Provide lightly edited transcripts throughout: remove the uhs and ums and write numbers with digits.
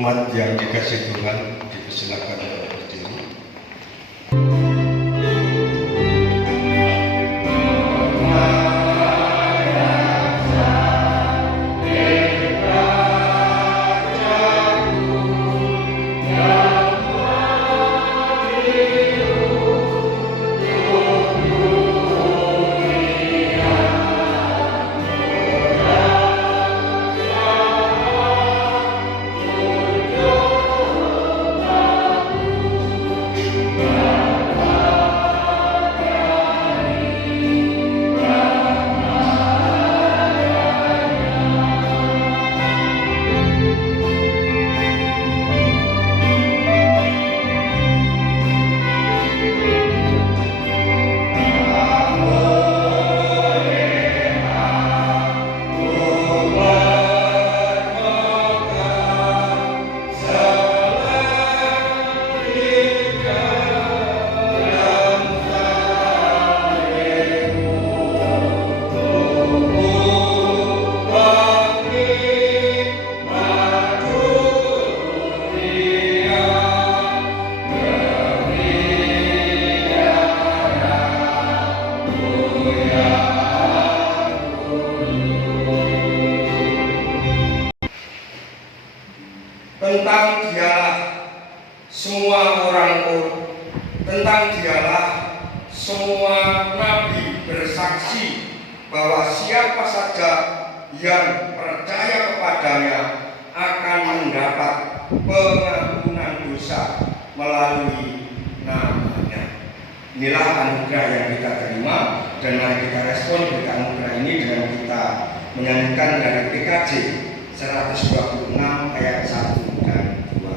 Umat yang dikasihi Tuhan, dipersilakan untuk berdiri. Tentang dialah semua nabi bersaksi bahwa siapa saja yang percaya kepadanya akan mendapat pengampunan dosa melalui namanya. Inilah anugerah yang kita terima, dan mari kita respon berkat anugerah ini dengan kita menyanyikan dari PKJ 126 ayat 1 dan 2.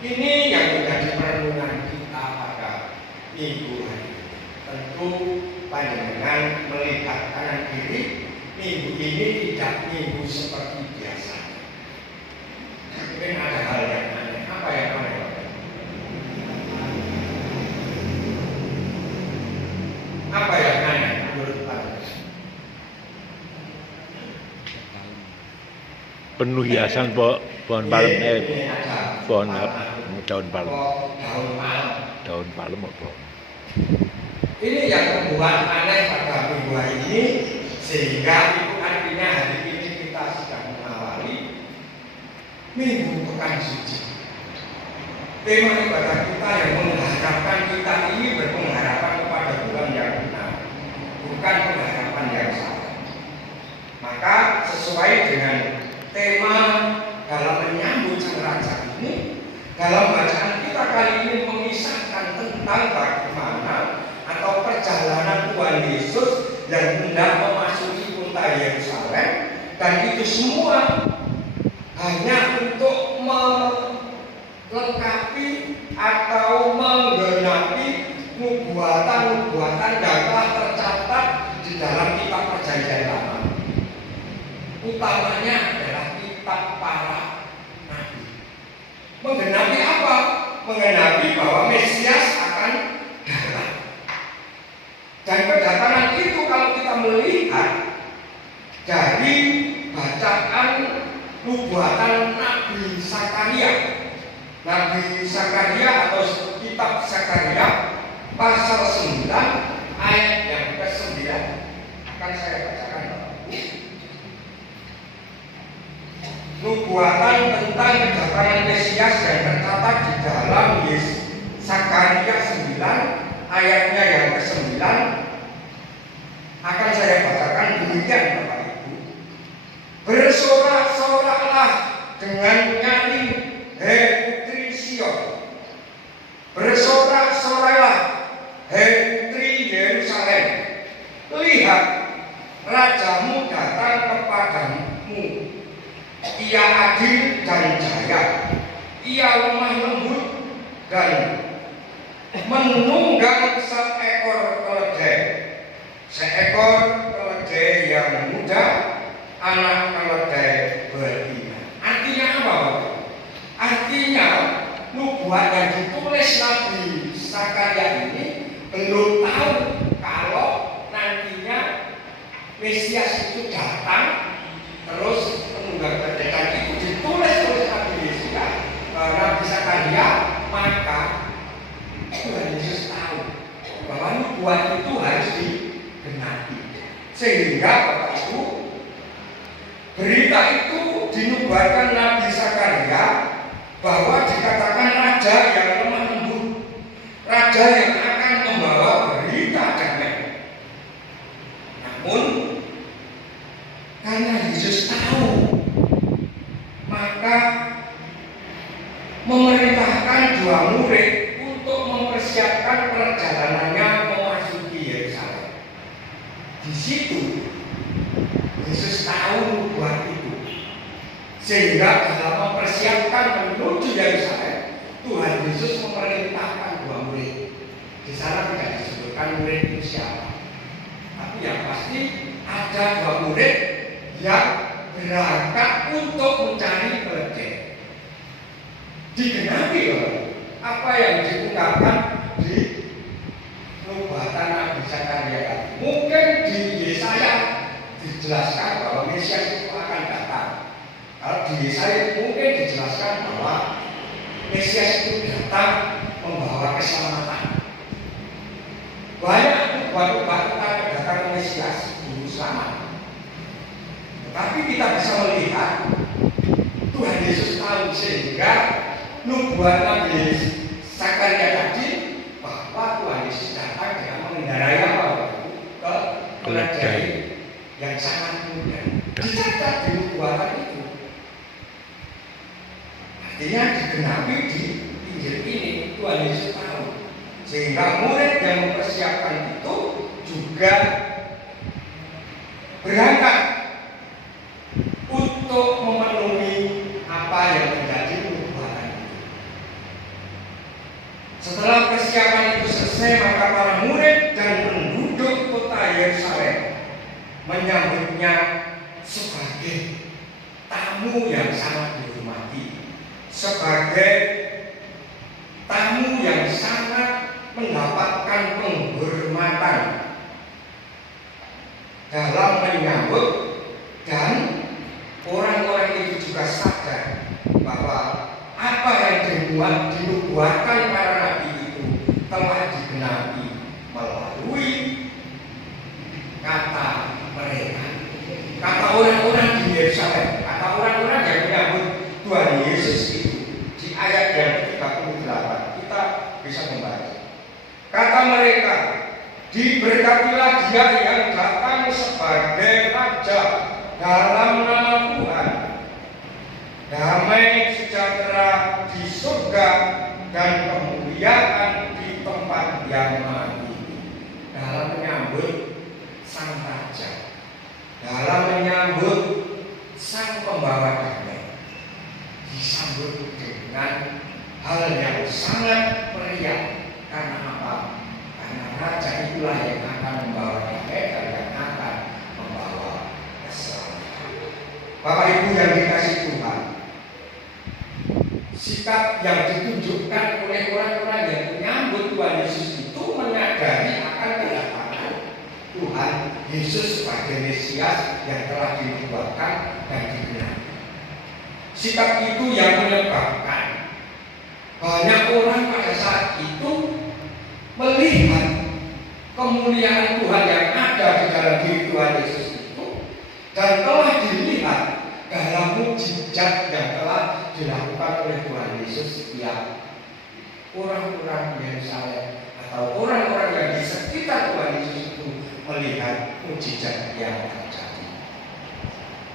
Ini yang menjadi perenungan kita pada minggu hari ini. Tentu panjenengan melihat kanan kiri, minggu ini tidak minggu seperti biasanya. Mungkin ada hal yang aneh. Apa yang aneh? Apa yang aneh menurut panjenengan? Penuh hiasan pohon palem, daun palem. Daun palem apa? Ini yang membuat aneh pada minggu hari ini, sehingga itu artinya hari ini kita sedang mengawali minggu pekan suci. Tema ibadah kita yang mengharapkan kita ini berpengharapan kepada bulan yang benar, bukan pengharapan yang salah. Maka sesuai dengan tema dalam menyambut sang raja ini, dalam bacaan kita kali ini mengisahkan tentang bagaimana atau perjalanan Tuhan Yesus yang hendak memasuki kota Yerusalem, dan itu semua hanya untuk melengkapi atau menggenapi nubuatan-nubuatan yang telah tercatat di dalam kitab Perjanjian Lama. Utamanya adalah kitab para nabi. Menggenapi apa? Menggenapi bahwa Mesias akan datang. Dan kedatangan itu kalau kita melihat dari bacaan nubuatan Nabi Zakaria. Nabi Zakaria atau kitab Zakaria pasal 9 ayat yang ke-9 akan saya bacakan. Nubuatan tentang kedatangan Mesias yang tercatat di dalam Zakaria 9 ayatnya yang ke-9 akan saya bacakan demikian, Bapak Ibu. Bersorak-soraklah dengan nyanyi, hei putri Sion. Bersorak-soraklah, hei putri Yerusalem. Lihat, rajamu datang kepadamu. Ia adil dan jaya. Ia lemah lembut dan menunggang seekor keledai. Seekor keledai yang muda, anak keledai betina. Artinya apa, Bapak? Artinya nubuat yang ditulis Nabi Zakaria ini belum tahu kalau nantinya Mesias itu datang. Terus penunggang keledai itu ditulis oleh Nabi Yesaya, Nabi Zakaria, maka Tuhan Yesus tahu bahwa nubuat itu harus digenapi. Sehingga Bapak Ibu, berita itu dinubuatkan Nabi Zakaria bahwa dikatakan raja yang lemah lembut, raja yang akan membawa berita damai. Namun karena Yesus tahu, maka memerintahkan 2 murid untuk mempersiapkan perjalanannya memasuki Yerusalem. Di situ Yesus tahu nubuat itu, sehingga dalam mempersiapkan menuju Yerusalem, Tuhan Yesus memerintahkan 2 murid. Di sana tidak disebutkan murid itu siapa, tapi yang pasti ada 2 murid yang berangkat untuk mencari keledai. Digenapi apa yang diungkapkan di nubuatan Nabi Zakaria. Mungkin di Yesaya dijelaskan bahwa Mesias itu akan datang. Kalau di Yesaya mungkin dijelaskan bahwa Mesias itu datang membawa keselamatan. Banyak nubuat-nubuat tentang kedatangan Mesias juru selamat. Tapi kita bisa melihat Tuhan Yesus tahu, sehingga nubuat Nabi Zakaria tadi bahwa Tuhan Yesus datang dengan mengendarai apa? Ke keledai yang sangat mudah. Dicatat di nubuatan itu. Artinya digenapi di Injil ini. Tuhan Yesus tahu, sehingga murid yang mempersiapkan itu juga berangkat untuk memenuhi apa yang menjadi nubuatan itu. Setelah persiapan itu selesai, maka para murid dan penduduk kota Yerusalem menyambutnya sebagai tamu yang sangat dihormati, sebagai tamu yang sangat mendapatkan penghormatan dalam menyambut, dan orang-orang itu juga sadar bahwa apa yang dinubuatkan para nabi itu telah digenapi melalui kata mereka, kata orang-orang di Yerusalem, kata orang-orang yang menyambut Tuhan Yesus itu. Di ayat yang ke-38 kita bisa membaca, kata mereka, diberkatilah dia yang datang sebagai Raja dalam nama Tuhan, damai sejahtera di surga dan kemuliaan di tempat yang maha tinggi. Dalam menyambut sang Raja, dalam menyambut sang pembawa damai, disambut dengan hal yang sangat meriah. Karena apa? Karena Raja itulah yang akan membawa damai dan yang akan membawa keselamatan. Bapak Ibu yang dikasihi Tuhan, sikap yang ditunjukkan oleh orang-orang yang menyambut Tuhan Yesus itu menyadari akan kedatangan Tuhan Yesus sebagai Mesias yang telah dinubuatkan dan digenapi. Sikap itu yang menyebabkan banyak orang pada saat itu melihat kemuliaan Tuhan yang ada di dalam diri Tuhan Yesus itu, dan telah dilihat dalam mukjizat yang telah dilakukan oleh Tuhan Yesus setiap orang-orang Yerusalem atau orang-orang yang di sekitar Tuhan Yesus itu melihat mukjizat yang terjadi.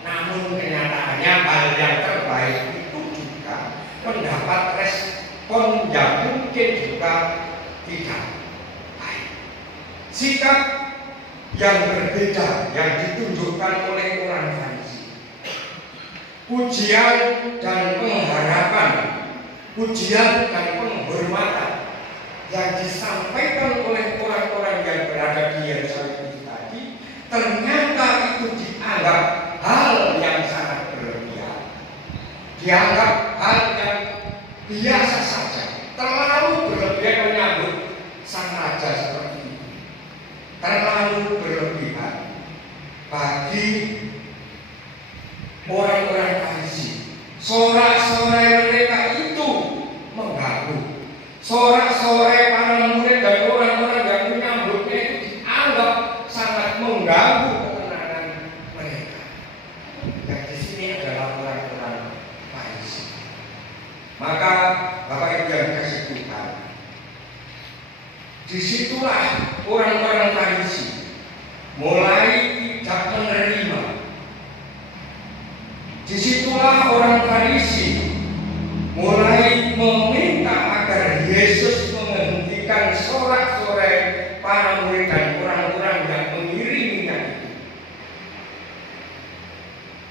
Namun kenyataannya hal yang terbaik itu juga mendapat respon yang mungkin juga tidak baik. Sikap yang berbeda yang ditunjukkan oleh orang Farisi, pujian dan pengharapan, pujian dan penghormatan yang disampaikan oleh orang-orang yang berada di Yerusalem itu tadi, ternyata itu dianggap hal yang sangat berlebihan, dianggap hal yang biasa saja, terlalu berlebihan menyambut sang raja seperti itu, terlalu berlebihan bagi orang-orang Farisi. Sorak-sorai mereka itu mengganggu, sorak-sorai para murid dan orang-orang yang menyambutnya itu dianggap sangat mengganggu ketenangan mereka. Dan di sini adalah orang-orang Farisi. Maka Bapak Ibu yang dikasihi Tuhan, disitulah orang-orang Farisi mulai tidak menerima. Disitulah orang Farisi mulai meminta agar Yesus menghentikan sorak-sorai para murid dan orang-orang yang mengiringinya itu.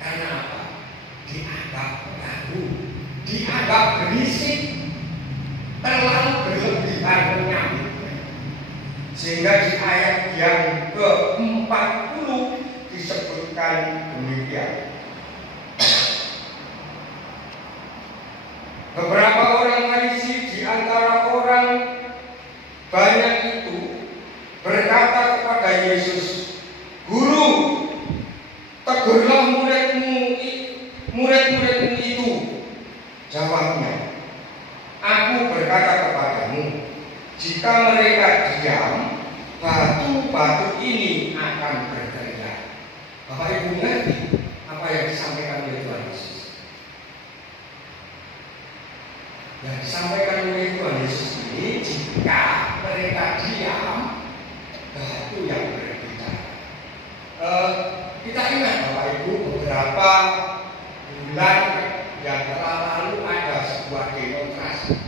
Karena apa? Dianggap mengganggu, dianggap berisik, terlalu berlebihan menyambutnya. Sehingga di ayat yang ke-40 disebutkan demikian. Beberapa orang Farisi di antara orang banyak itu berkata kepada Yesus, "Guru, tegurlah murid-muridmu itu." Jawabnya, "Aku berkata kepadamu, jika mereka diam, batu-batu ini akan berteriak." Bapak Ibu ngerti apa yang disampaikan oleh Tuhan Yesus? Yang disampaikan oleh Tuhan Yesus ini, jika mereka diam, batu yang berbicara. Kita ingat Bapak Ibu, beberapa bulan yang telah lalu ada sebuah demonstrasi.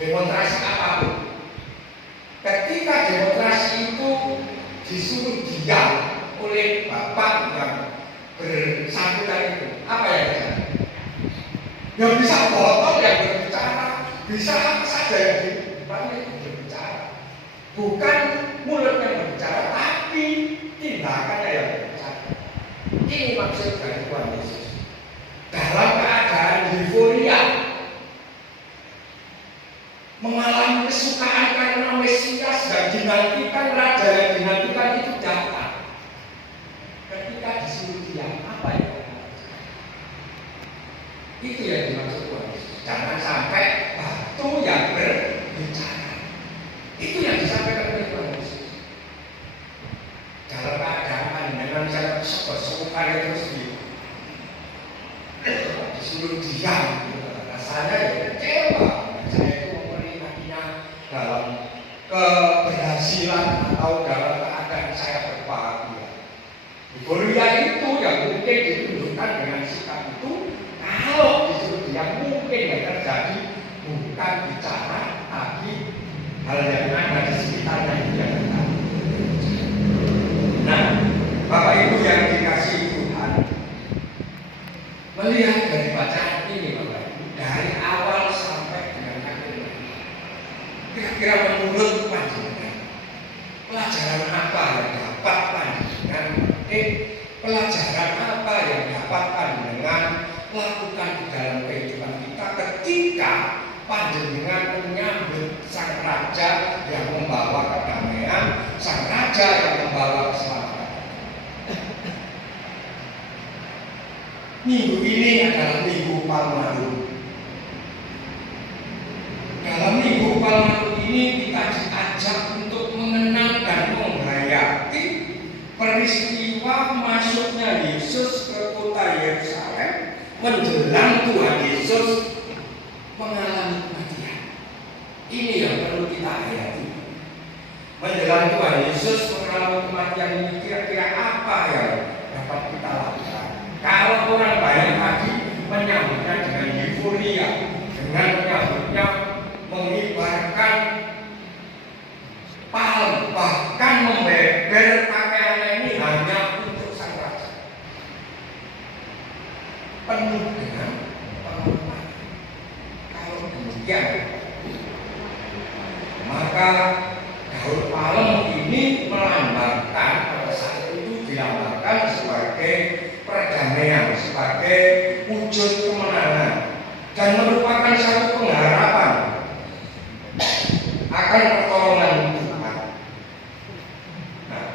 Demonstrasi apapun. Ketika demonstrasi itu disuruh diam oleh bapak yang bersangkutan itu, apa yang terjadi? Yang bisa botol yang berbicara, bisa apa saja yang kehidupan itu berbicara. Bukan mulut yang berbicara, tapi tindakannya yang berbicara. Ini maksud dari Tuhan Yesus. Dalam keadaan euforia, mengalami kesukaan karena Mesias dan dinantikan, Raja yang dinantikan itu datang. Ketika disuruh diam, apa yang itu yang dimaksud Tuhan Yesus. Jangan sampai batu yang berbicara. Itu yang disampaikan oleh Tuhan Yesus. Dalam keadaan dengan saya sesuka terus disuruh diam, rasanya ya kecewa. Saya itu memperingatinya dalam keberhasilan atau dalam keadaan saya berbahagia. Euforia itu yang mungkin ditunjukkan dengan sikap itu. Kalau disuruh diam mungkin yang terjadi bukan bicara, tapi hal yang ada di sekitarnya itu yang terjadi. Nah, Bapak Ibu yang dikasihi Tuhan, melihat dari bacaan ini Bapak Ibu, dari awal sampai dengan akhir, kira-kira menurut panjenengan, pelajaran apa yang dapat panjenengan pelajaran apa yang dapat panjenengan lakukan di dalam kehidupan kita ketika panjenengan menyambut Sang Raja yang membawa kedamaian, Sang Raja yang membawa keselamatan. Minggu ini adalah Minggu Palmarum. Dalam Minggu Palmarum ini kita diajak untuk mengenang dan menghayati peristiwa masuknya Yesus ke kota Yerusalem menjelang Tuhan Yesus mengalami kematian. Ini yang perlu kita hayati. Menjelang Tuhan Yesus mengalami kematian ini kira-kira apa yang dapat kita lakukan? Kalau orang banyak tadi menyambutnya dengan euforia, dengan menyambutnya mengibarkan palm, bahkan membeber pakaiannya ini hanya untuk Sang Raja. Penuh dengan penghormatan. Kalau demikian, maka daun palem ini melambangkan, pada saat itu dilambangkan sebagai perdamaian, sebagai wujud kemenangan, dan merupakan satu pengharapan akan pertolongan Tuhan. Nah,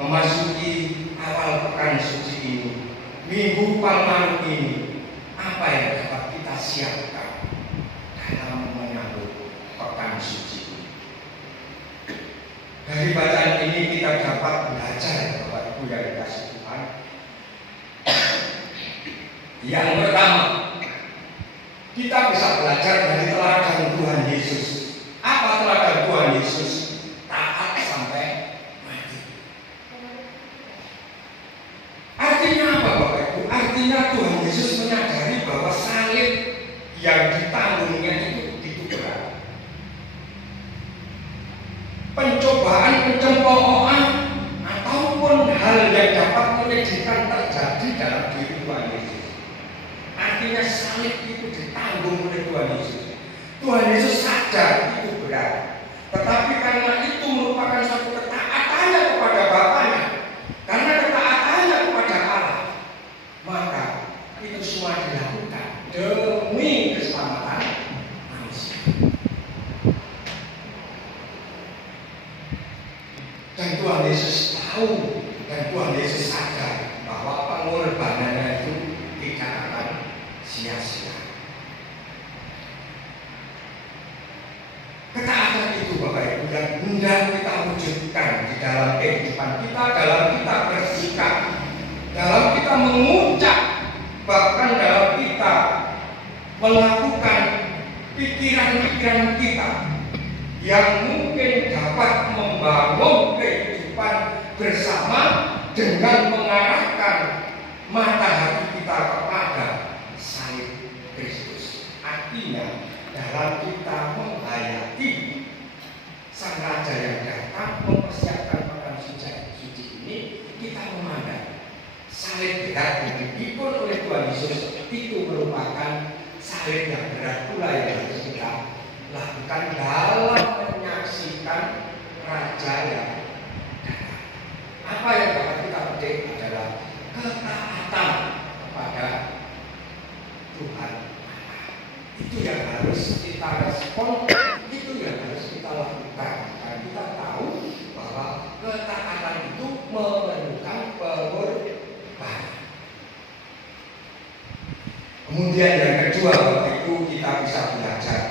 memasuki awal pekan suci ini, Minggu Palmarum ini, apa yang dapat kita siapkan dalam menyambut pekan suci ini? Dari bacaan ini kita dapat belajar, Bapak Ibu yang dikasihi Tuhan. Yang pertama, kita bisa belajar dari teladan Tuhan Yesus. Apa teladan Tuhan Yesus? Taat sampai mati. Artinya apa Bapak Ibu? Artinya Tuhan Yesus menyadari bahwa salib yang ditanggungnya itu berat. Pencobaan, pencemoohan, ataupun hal yang dapat menyedihkan terjadi dalam diri Tuhan Yesus. Artinya salib itu ditanggung oleh Tuhan Yesus. Tuhan Yesus sadar itu berat. Tetapi karena itu merupakan satu ketaatannya kepada Bapaknya, karena ketaatannya kepada Allah, maka itu semua dilakukan demi keselamatan manusia. Dan Tuhan Yesus tahu, dan Tuhan Yesus sadar bahwa pengorbanannya itu tidak akan sia-sia. Ketaatan itu Bapak Ibu yang hendak kita wujudkan di dalam kehidupan kita, dalam kita bersikap, dalam kita mengucap, bahkan dalam kita melakukan pikiran-pikiran kita yang mungkin dapat membangun kehidupan bersama dengan mengarahkan mata hati kita kepada salib Kristus. Artinya dalam kita menghayati Sang Raja yang datang mempersiapkan pekan suci ini, kita memandang salib berat yang dipikul oleh Tuhan Yesus itu merupakan salib yang berat pula yang harus kita lakukan dalam respon itu yang harus kita lakukan. Dan kita tahu bahwa ketaatan itu memerlukan pengorbanan. Kemudian yang kedua, Bapak Ibu, kita bisa belajar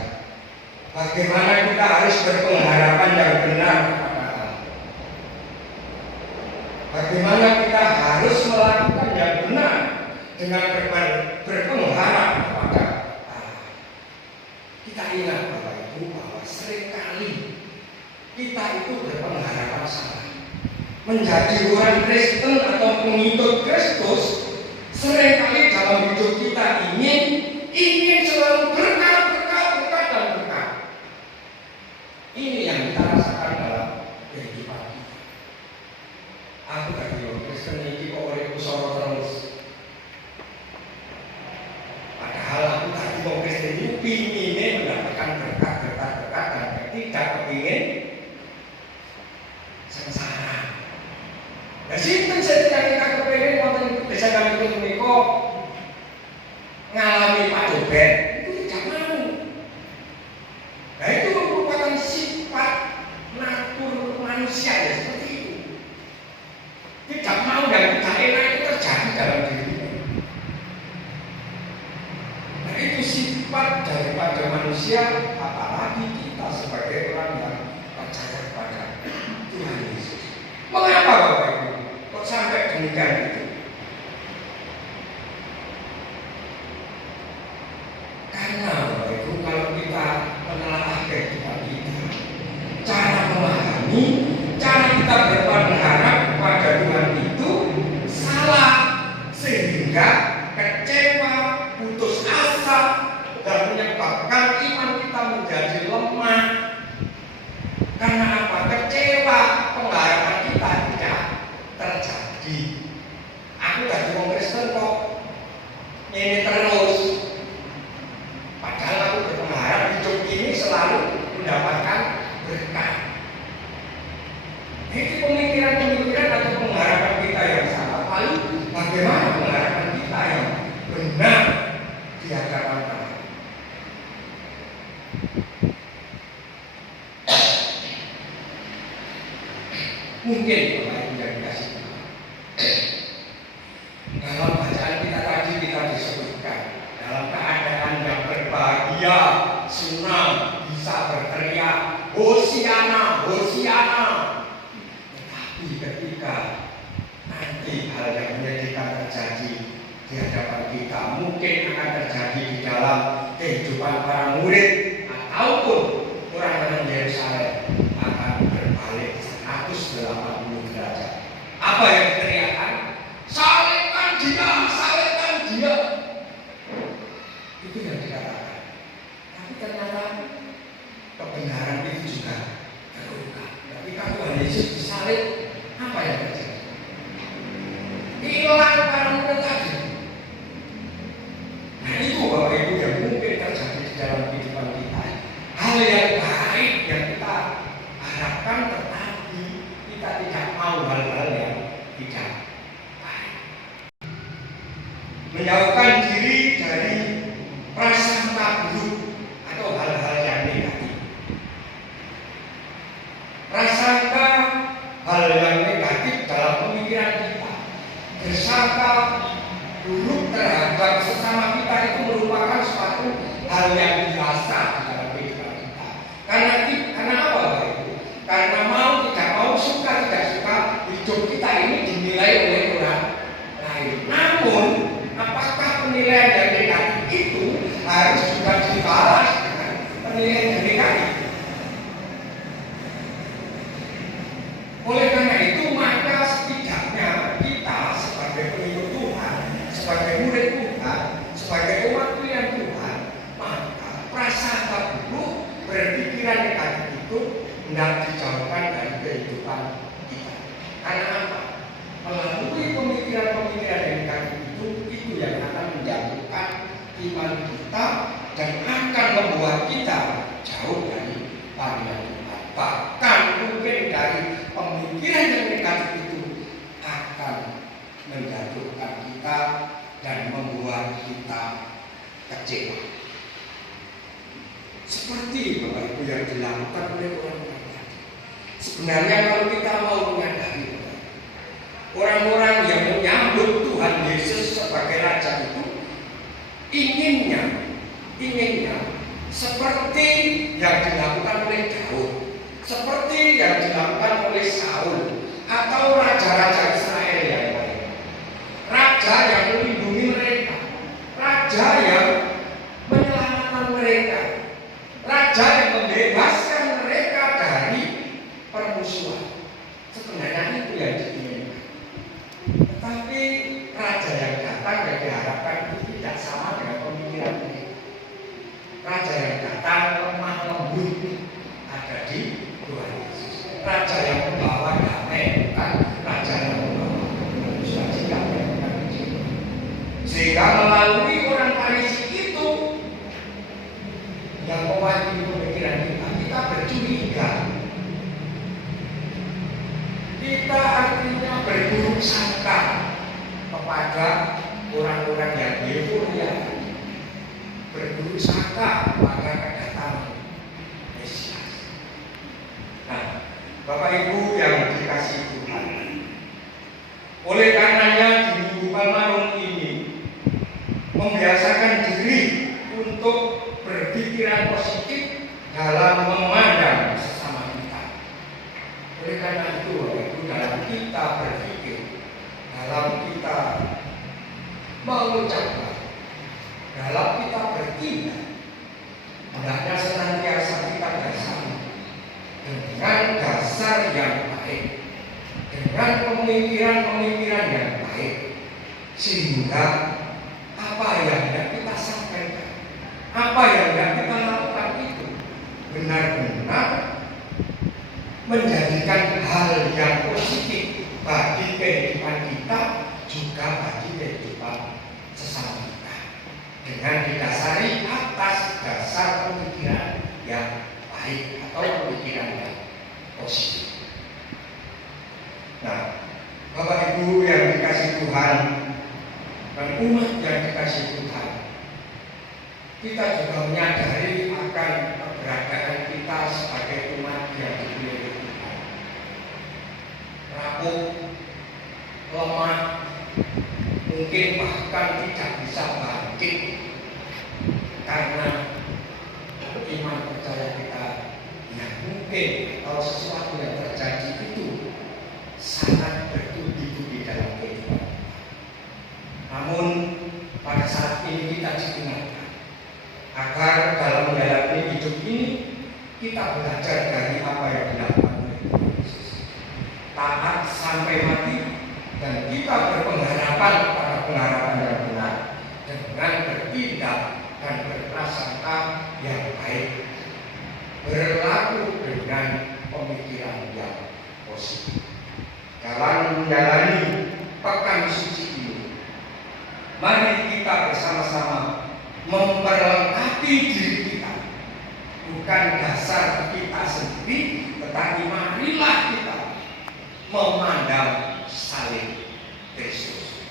bagaimana kita harus berpengharapan yang benar kepada Allah. Bagaimana kita harus melakukan yang benar dengan berpengharap kepada Allah. Kita ingat Bapak Ibu bahwa seringkali kita itu berpengharapan salah. Menjadi orang Kristen atau pengikut Kristus, seringkali dalam hidup kita ingin selalu berkat dan berkat. Ini yang kita rasakan dalam kehidupan kita. Aku tadi orang Kristen ini kok oleh kusoro terus. Padahal aku tadi orang Kristen ini pinginnya mendapatkan berkat dan tidak kepingin sengsara. Nah, simpen ketika kita kepingin wonten desa kami punika ngalami pacobet, itu tidak mau. Nah, itu merupakan sifat natur manusia ya seperti itu. Tidak mau dan tidak enak itu terjadi dalam dirinya. Nah, itu sifat daripada manusia, apalagi kita sebagai orang yang percaya kepada Tuhan Yesus. Mengapa Bapak Ibu kok sampai demikian itu? Karena Bapak Ibu, kalau kita menelaah kehidupan kita, cara memahami, cara kita berharap kepada Tuhan itu salah, sehingga kecewa, putus asa, dan menyebabkan iman kita menjadi lemah. Karena apa? Kecewa, pengharapan kita tidak terjadi. Aku dari orang Kristen kok ini terus. Padahal aku berharap hidup ini selalu mendapatkan berkat. Itu pemikiran-pemikiran atau pengharapan kita yang salah. Lalu bagaimana pengharapan kita yang benar di hadapan Allah? Mungkin Bapak Ibu yang dikasih dalam bacaan kita tadi kita disebutkan dalam keadaan yang berbahagia, senang, bisa berteriak Hosiana, Hosiana. Tetapi ketika nanti hal yang menyedihkan terjadi di hadapan kita, mungkin akan terjadi di dalam kehidupan para murid ataupun orang-orang Yerusalem, akan berbalik 180 derajat. Apa yang diteriakkan? Salibkan dia, salibkan dia. Itu yang dikatakan. Tapi ternyata kebenaran itu juga terungkap. Ketika Tuhan Yesus disalib, apa yang terjadi? Hilang para murid tadi. Nah, itu Bapak Ibu yang mungkin terjadi di dalam kehidupan kita. Hal yang baik yang kita harapkan, tetapi kita tidak mau hal-hal yang tidak baik. Menjauhkan diri dari prasangka buruk atau hal-hal yang negatif. Prasangka hal yang negatif dalam pemikiran kita, bersangka buruk terhadap sesama kita itu merupakan suatu hal yang biasa di dalam kehidupan kita. Karena apa Bapak Ibu? Karena mau tidak mau, suka tidak suka, hidup kita ini dinilai oleh orang lain. Namun apakah penilaian yang negatif itu harus juga dibalas dengan penilaian yang negatif? Oleh karena itu, maka setidaknya kita sebagai pengikut Tuhan, sebagai murid Tuhan, sebagai umat pilihan Tuhan, maka prasangka buruk, berpikiran negatif itu hendak dijauhkan dari kehidupan kita. Karena apa? Melalui pemikiran-pemikiran yang negatif itu yang akan menjatuhkan iman kita dan akan membuat kita jauh dari panggilan Tuhan. Bahkan mungkin dari pemikiran yang negatif itu akan menjatuhkan kita dan membuat kita kecewa. seperti Bapak Ibu yang dilakukan oleh orang-orang tadi. Sebenarnya kalau kita mau menyadari orang-orang yang menyambut Tuhan Yesus sebagai Raja itu inginnya seperti yang dilakukan oleh Daud, seperti yang dilakukan oleh Saul atau raja-raja Israel yang lain. Raja yang melindungi mereka, raja yang menyelamatkan mereka, raja yang membebaskan mereka dari permusuhan. Sebenarnya itu yang diinginkan. Tetapi raja yang datang yang diharapkan itu tidak sama dengan pemikiran mereka. Raja yang datang lemah lembut ada di Tuhan Yesus. Raja yang membawa damai, bukan raja yang membawa sukacita, bukan kecewa. Sehingga melalui orang Farisi itu yang mewakili pemikiran kita bercuriga. Kita artinya berburuk sangka kepada orang-orang yang euforia, berburuk sangka pada kedatangan Mesias. Nah, Bapak Ibu yang dikasihi Tuhan, oleh karenanya di Minggu Palmarum ini membiasakan diri untuk berpikiran positif dalam memandang sesama kita. Oleh karena itu, Bapak Ibu, dalam kita berpikir, dalam kita mengucapkan, dalam kita bertindak, hendaknya senantiasa kita bersama dengan dasar yang baik, dengan pemikiran-pemikiran yang baik, sehingga apa yang hendak kita sampaikan, apa yang hendak kita lakukan itu benar-benar menjadikan hal yang positif bagi kehidupan kita, juga bagi kehidupan sesama kita, dengan didasari atas dasar pemikiran yang baik atau pemikiran yang positif. Nah, Bapak Ibu yang dikasihi Tuhan dan umat yang dikasihi Tuhan, kita juga menyadari akan keberadaan kita sebagai umat yang dipilih Tuhan. Rapuh, lemah, mungkin bahkan tidak bisa bangkit karena iman percaya kita yang mungkin atau sesuatu yang terjadi itu sangat bertubi-tubi dalam kehidupan. Namun pada saat ini kita diingatkan agar dalam menjalani hidup ini kita belajar dari apa yang dilakukan oleh Tuhan Yesus, taat sampai mati, dan kita berpengharapan pada pengharapan yang benar dengan bertindak dan berprasangka yang baik, berlaku dengan pemikiran yang positif. Dalam menjalani pekan suci ini, mari kita bersama-sama memperlengkapi diri kita, bukan dasar kita sendiri, tetapi marilah kita memandang salib Kristus.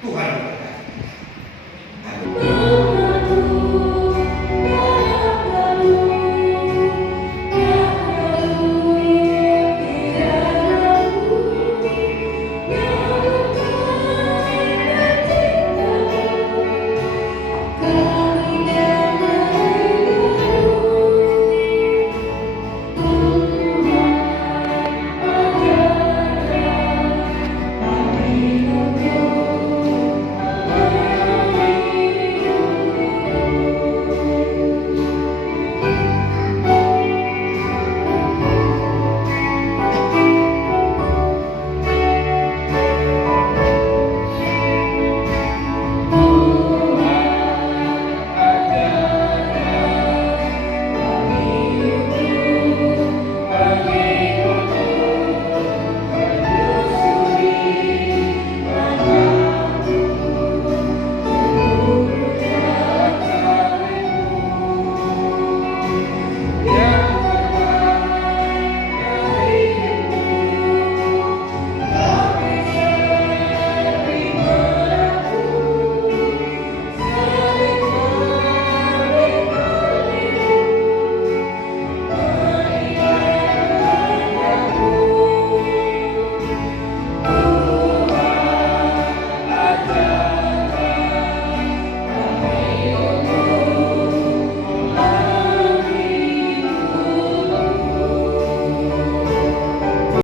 Tuhan